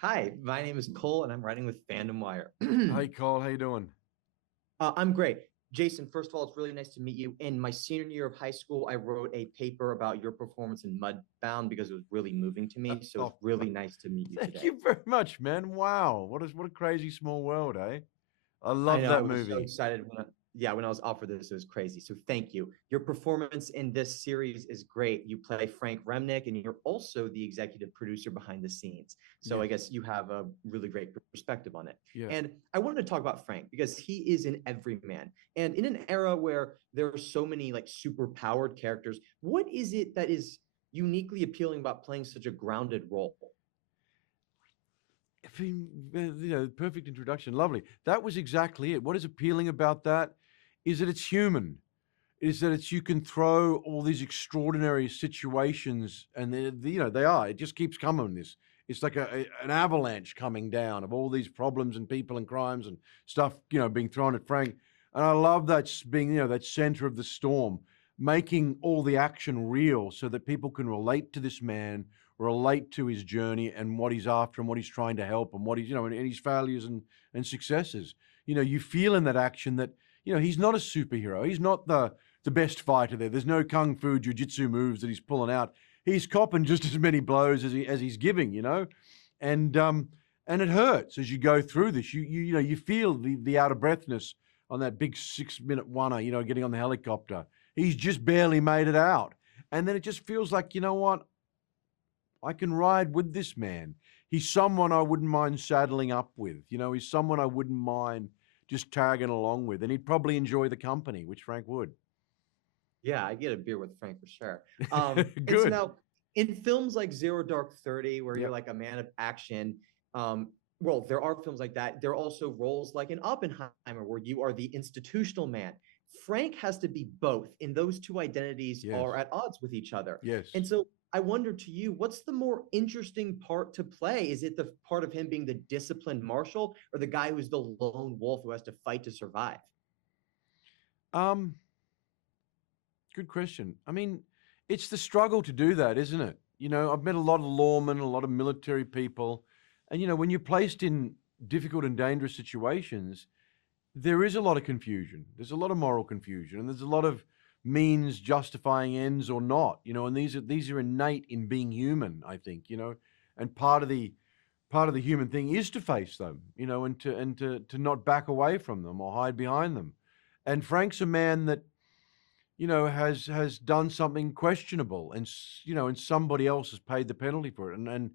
Hi, my name is Cole, and I'm writing with FandomWire. Hey Cole, how you doing? I'm great. Jason, first of all, it's really nice to meet you. In my senior year of high school, I wrote a paper about your performance in Mudbound because it was really moving to me. So it's Oh, really nice to meet you thank today. you very much, man. Wow, what a crazy small world, eh? I I love know I that was so movie. excited when I was offered this, it was crazy. So thank you. Your performance in this series is great. You play Frank Remnick, and you're also the executive producer behind the scenes. So I Yes, guess you have a really great perspective on it. yeah. And I wanted to talk about Frank because he is an everyman. And in an era where there are so many like super powered characters, what is it that is uniquely appealing about playing such a grounded role? Perfect introduction. Lovely. That was exactly it. What is appealing about that is that it's human. Is that it's you can throw all these extraordinary situations, and they are. It just keeps coming. It's like an avalanche coming down of all these problems and people and crimes and stuff, being thrown at Frank. And I love that being, that center of the storm, making all the action real so that people can relate to this man, relate to his journey and what he's after and what he's trying to help and what he's, and his failures and successes. You feel in that action that, he's not a superhero. He's not the best fighter there. There's no kung fu jiu-jitsu moves that he's pulling out. He's copping just as many blows as he's giving, and it hurts as you go through this. You feel the out of breathness on that big 6 minute oneer, getting on the helicopter. He's just barely made it out. And then it just feels like, you know what? I can ride with this man. He's someone I wouldn't mind saddling up with. He's someone I wouldn't mind just tagging along with. And he'd probably enjoy the company, which Frank would. Yeah, I get a beer with Frank for sure. And so Good. now in films like Zero Dark 30, where you're Yep. like a man of action, well, there are films like that. There are also roles like in Oppenheimer, where you are the institutional man. Frank has to be both, and those two identities are Yes. at odds with each other. And Yes. so I wonder to you, what's the more interesting part to play? Is it the part of him being the disciplined marshal or the guy who's the lone wolf who has to fight to survive? Um, Good question. I mean, it's the struggle to do that, isn't it? I've met a lot of lawmen, a lot of military people, and when you're placed in difficult and dangerous situations, there is a lot of confusion. There's a lot of moral confusion, and there's a lot of means justifying ends or not. And these are innate in being human, I think. And part of the human thing is to face them, and to not back away from them or hide behind them. And Frank's a man that has done something questionable, and somebody else has paid the penalty for it, and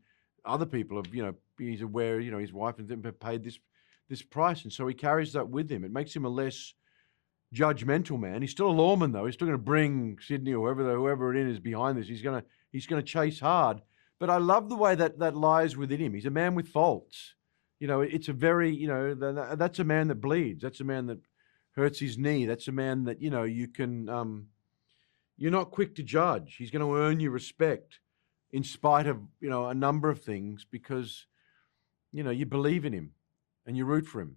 other people have, he's aware, his wife and them have paid this price, and so he carries that with him. It makes him a less judgmental man. He's still a lawman, though. He's still going to bring Sydney or whoever it is behind this. He's going to chase hard. But I love the way that lies within him. He's a man with faults. It's a very, that's a man that bleeds. That's a man that hurts his knee. That's a man that you're not quick to judge. He's going to earn your respect in spite of a number of things because you believe in him and you root for him.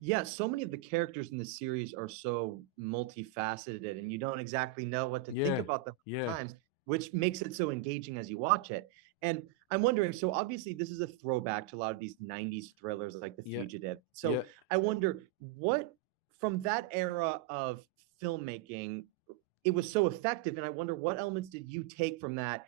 Yeah, so many of the characters in the series are so multifaceted, and you don't exactly know what to think Yeah, about them at yeah, times, which makes it so engaging as you watch it. And I'm wondering, so obviously this is a throwback to a lot of these 90s thrillers like The yeah, Fugitive. So yeah. I wonder what from that era of filmmaking, it was so effective, and I wonder what elements did you take from that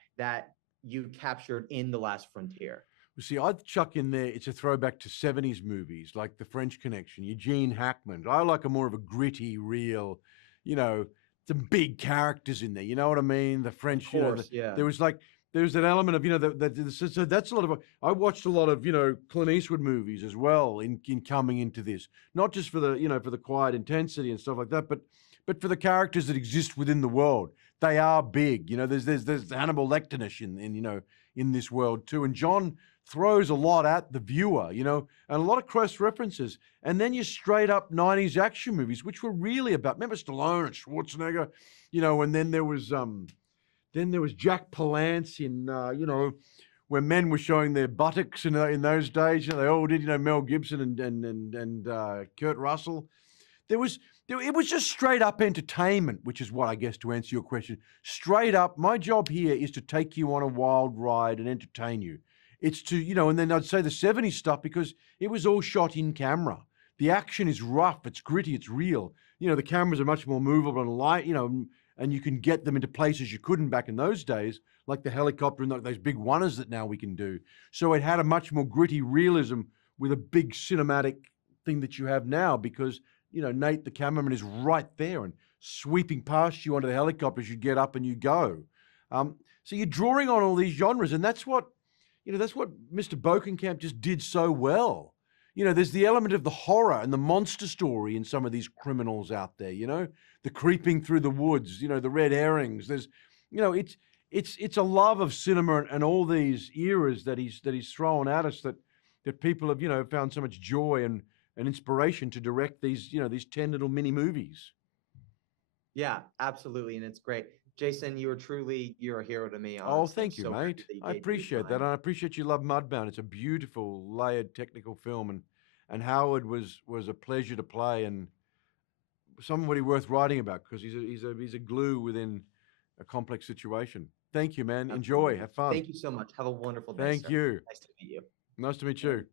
you captured in The Last Frontier? Well, see, I'd chuck in there, it's a throwback to 70s movies like The French Connection, Eugene Hackman. I like a more of a gritty, real, you know, some big characters in there. You know what I mean? The Of French, course, yeah. there was like, there's that element of, so that's a lot of, I watched a lot of, Clint Eastwood movies as well in coming into this, not just for for the quiet intensity and stuff like that, but for the characters that exist within the world. They are big. There's Hannibal Lecterish in this world too. And John throws a lot at the viewer, and a lot of cross references. And then you straight up 90s action movies, which were really about, remember Stallone and Schwarzenegger, and then there was Jack Palance in, where men were showing their buttocks in those days. They all did, Mel Gibson and Kurt Russell. It was just straight up entertainment, which is what, I guess, to answer your question. Straight up, my job here is to take you on a wild ride and entertain you. It's to, and then I'd say the 70s stuff because it was all shot in camera. The action is rough, it's gritty, it's real. The cameras are much more movable and light, and you can get them into places you couldn't back in those days, like the helicopter and those big oneers that now we can do. So it had a much more gritty realism with a big cinematic thing that you have now because, Nate, the cameraman, is right there and sweeping past you onto the helicopter as you get up and you go. So you're drawing on all these genres, and that's what Mr. Bokenkamp just did so well. There's the element of the horror and the monster story in some of these criminals out there, the creeping through the woods, the red herrings. There's, it's a love of cinema and all these eras that he's thrown at us that people have, found so much joy and inspiration to direct these 10 little mini movies. Yeah, absolutely. And it's great. Jason, you're a hero to me. Oh, thank you, mate. I appreciate that. And I appreciate you love Mudbound. It's a beautiful, layered, technical film. And Howard was a pleasure to play and somebody worth writing about because he's a glue within a complex situation. Thank you, man. Absolutely. Enjoy. Have fun. Thank you so much. Have a wonderful day. Thank you. Nice to meet you. Nice to meet you.